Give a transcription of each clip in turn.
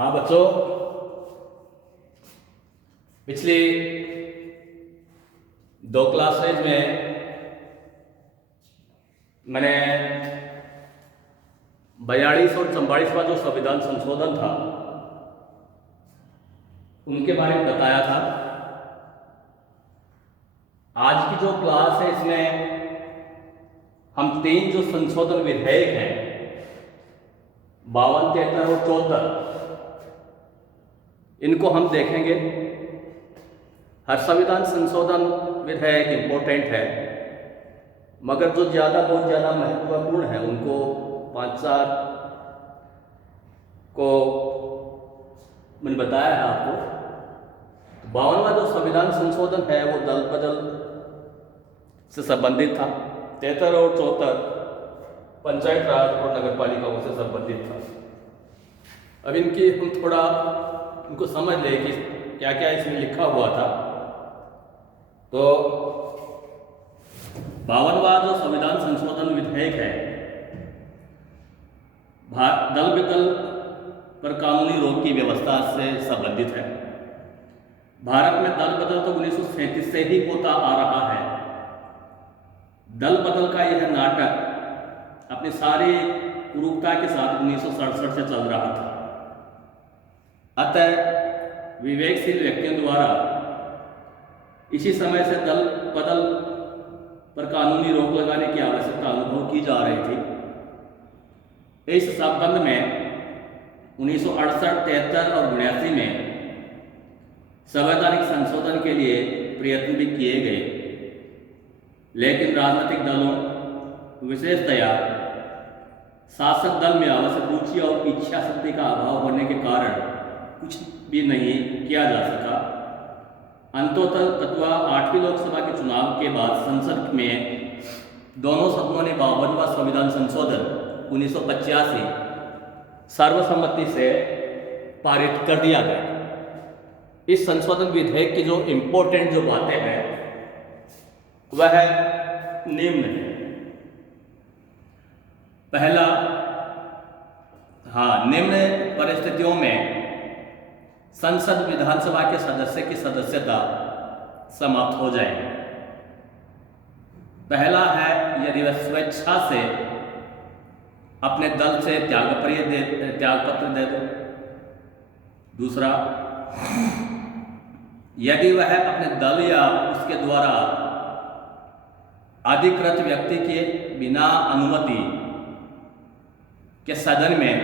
हाँ बच्चों, पिछली 2 क्लासेज में मैंने 42 और 44वां जो संविधान संशोधन था उनके बारे में बताया था। आज की जो क्लास है इसमें हम 3 जो संशोधन विधेयक हैं 52, 73 और 74 इनको हम देखेंगे। हर संविधान संशोधन विधेयक इम्पोर्टेंट है, मगर जो बहुत ज़्यादा महत्वपूर्ण है उनको 5-4 को मैंने बताया है आपको। 52वां जो संविधान संशोधन है वो दल बदल से संबंधित था। 73 और 74 पंचायत राज और नगर पालिकाओं से संबंधित था। अब इनकी हम थोड़ा इनको समझ लें कि क्या क्या इसमें लिखा हुआ था। तो 52वां जो संविधान संशोधन विधेयक है दल बदल पर कानूनी रोक की व्यवस्था से संबंधित है। भारत में दल बदल तो 1937 से ही होता आ रहा है। दल बदल का यह नाटक अपनी सारी क्रूरता के साथ 1967 से चल रहा था। अतः विवेकशील व्यक्तियों द्वारा इसी समय से दल बदल पर कानूनी रोक लगाने की आवश्यकता अनुभव की जा रही थी। इस संबंध में 1968, 73 और 79 में संवैधानिक संशोधन के लिए प्रयत्न भी किए गए, लेकिन राजनीतिक दलों विशेषतया शासक दल में आवश्यक रुचि और इच्छा शक्ति का अभाव होने के कारण कुछ भी नहीं किया जा सका। अंततः 8वीं लोकसभा के चुनाव के बाद संसद में दोनों सदनों ने 52वां संविधान संशोधन 1985 सर्वसम्मति से पारित कर दिया गया। इस संशोधन विधेयक की जो इम्पोर्टेंट जो बातें हैं वह निम्न है। पहला, निम्न परिस्थितियों में संसद विधानसभा के सदस्य की सदस्यता समाप्त हो जाएगी। पहला है, यदि वह स्वेच्छा से अपने दल से त्यागपत्र दे दे। दूसरा, यदि वह अपने दल या उसके द्वारा अधिकृत व्यक्ति के बिना अनुमति के सदन में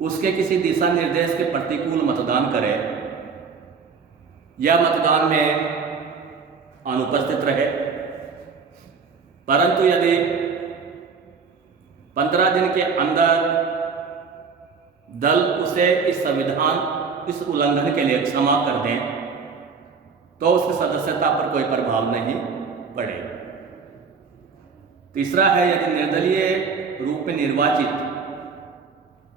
उसके किसी दिशा निर्देश के प्रतिकूल मतदान करे या मतदान में अनुपस्थित रहे। परंतु यदि 15 दिन के अंदर दल उसे इस उल्लंघन के लिए क्षमा कर दें तो उसकी सदस्यता पर कोई प्रभाव नहीं पड़ेगा। तीसरा है, यदि निर्दलीय रूप में निर्वाचित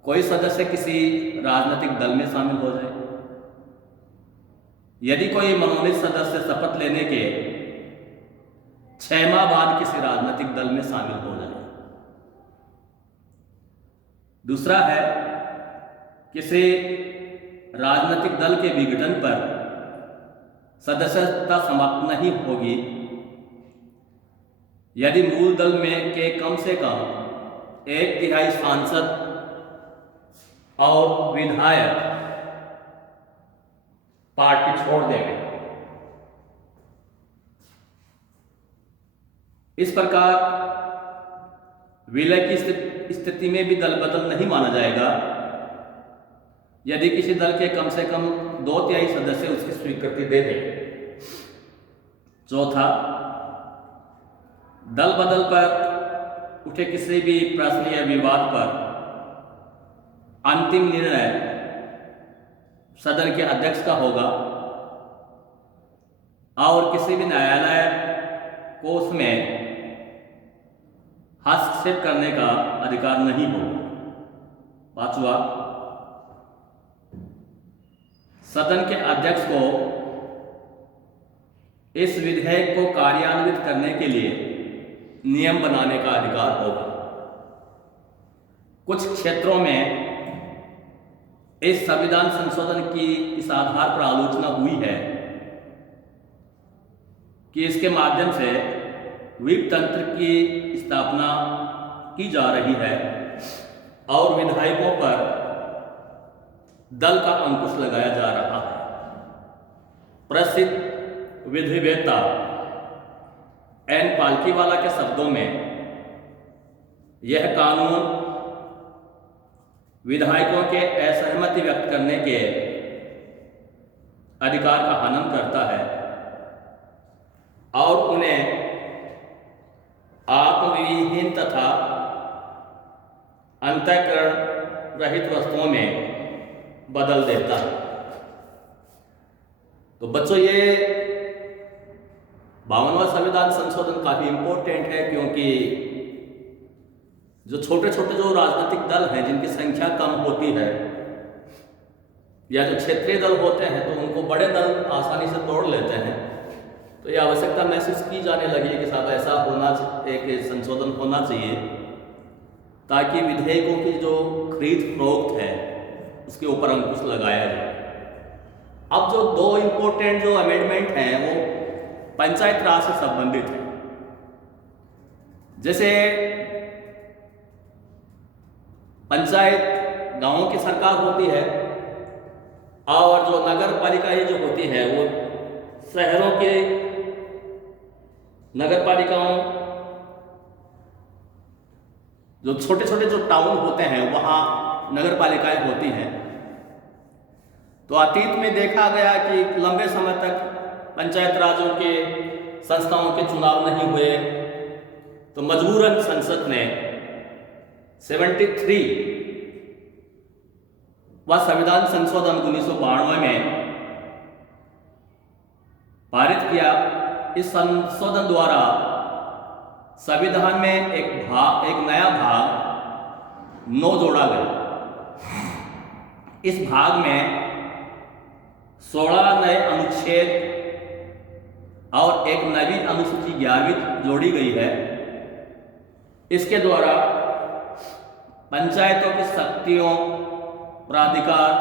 कोई सदस्य किसी राजनीतिक दल में शामिल हो जाए, यदि कोई मनोनीत सदस्य शपथ लेने के 6 माह बाद किसी राजनीतिक दल में शामिल हो जाए। दूसरा है, किसी राजनीतिक दल के विघटन पर सदस्यता समाप्त नहीं होगी यदि मूल दल में के कम से कम 1/3 सांसद और विधायक पार्टी छोड़ देंगे। इस प्रकार विलय की स्थिति में भी दल बदल नहीं माना जाएगा यदि किसी दल के कम से कम 2/3 सदस्य उसकी स्वीकृति दे दें। चौथा, दल बदल पर उठे किसी भी प्रश्न या विवाद पर अंतिम निर्णय सदन के अध्यक्ष का होगा और किसी भी न्यायालय को उसमें हस्तक्षेप करने का अधिकार नहीं होगा। पांचवा, सदन के अध्यक्ष को इस विधेयक को कार्यान्वित करने के लिए नियम बनाने का अधिकार होगा। कुछ क्षेत्रों में इस संविधान संशोधन की इस आधार पर आलोचना हुई है कि इसके माध्यम से व्हिप तंत्र की स्थापना की जा रही है और विधायकों पर दल का अंकुश लगाया जा रहा है। प्रसिद्ध विधिवेत्ता एन पालकीवाला के शब्दों में यह कानून विधायकों के असहमति व्यक्त करने के अधिकार का हनन करता है और उन्हें आत्मविहीन तथा अंतःकरण रहित वस्तुओं में बदल देता है। तो बच्चों, ये 52वां संविधान संशोधन काफी इंपॉर्टेंट है, क्योंकि जो छोटे छोटे जो राजनीतिक दल हैं जिनकी संख्या कम होती है या जो क्षेत्रीय दल होते हैं तो उनको बड़े दल आसानी से तोड़ लेते हैं। तो ये आवश्यकता महसूस की जाने लगी है कि साहब ऐसा होना, एक संशोधन होना चाहिए ताकि विधेयकों की जो खरीद फरोख्त है उसके ऊपर अंकुश लगाया जाए। अब जो दो इम्पोर्टेंट जो अमेंडमेंट हैं वो पंचायत राज से संबंधित है। जैसे पंचायत गांवों की सरकार होती है और जो नगर पालिकाएं जो होती है वो शहरों के नगर पालिकाओं, जो छोटे छोटे जो टाउन होते हैं वहाँ नगर पालिकाएं होती हैं। तो अतीत में देखा गया कि लंबे समय तक पंचायत राज्यों के संस्थाओं के चुनाव नहीं हुए, तो मजबूरन संसद ने 73 व संविधान संशोधन 1992 में पारित किया। इस संशोधन द्वारा संविधान में एक नया भाग 9 जोड़ा गया। इस भाग में 16 नए अनुच्छेद और एक नवी अनुसूची 11वीं जोड़ी गई है। इसके द्वारा पंचायतों की शक्तियों, प्राधिकार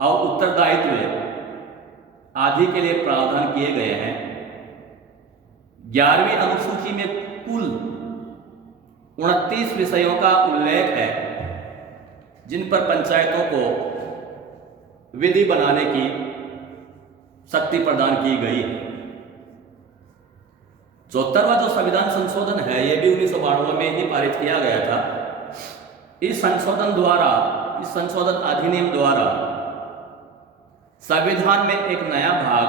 और उत्तरदायित्व आदि के लिए प्रावधान किए गए हैं। 11वीं अनुसूची में कुल 29 विषयों का उल्लेख है जिन पर पंचायतों को विधि बनाने की शक्ति प्रदान की गई है। 74वां जो संविधान संशोधन है ये भी 1992 में ही पारित किया गया था। इस संशोधन अधिनियम द्वारा संविधान में एक नया भाग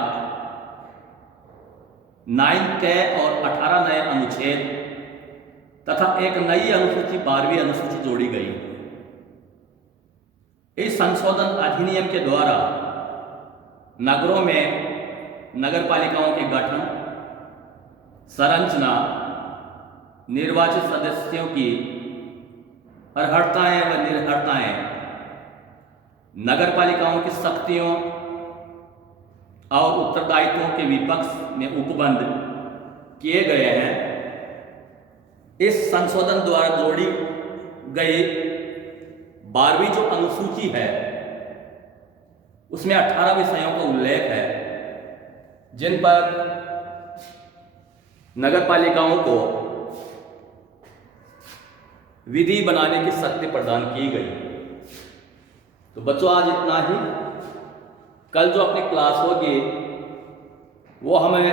9 और 18 नए अनुच्छेद तथा एक नई अनुसूची 12वीं अनुसूची जोड़ी गई। इस संशोधन अधिनियम के द्वारा नगरों में नगर पालिकाओं के गठन, संरचना, निर्वाचित सदस्यों की अर्हताएं व निर्भरताएं, नगर पालिकाओं की शक्तियों और उत्तरदायित्वों के विपक्ष में उपबंध किए गए हैं। इस संशोधन द्वारा जोड़ी गई 12वीं जो अनुसूची है उसमें 18 विषयों का उल्लेख है जिन पर नगर पालिकाओं को विधि बनाने की शक्ति प्रदान की गई। तो बच्चों, आज इतना ही। कल जो अपनी क्लास होगी वो हमें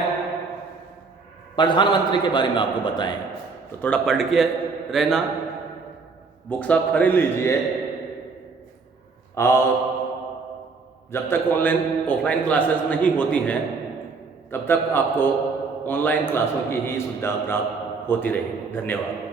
प्रधानमंत्री के बारे में आपको बताएंगे, तो थोड़ा पढ़ के रहना, बुक्स आप खरीद लीजिए। और जब तक ऑफलाइन क्लासेस नहीं होती हैं तब तक आपको ऑनलाइन क्लासों की ही सुविधा प्राप्त होती रहेगी। धन्यवाद।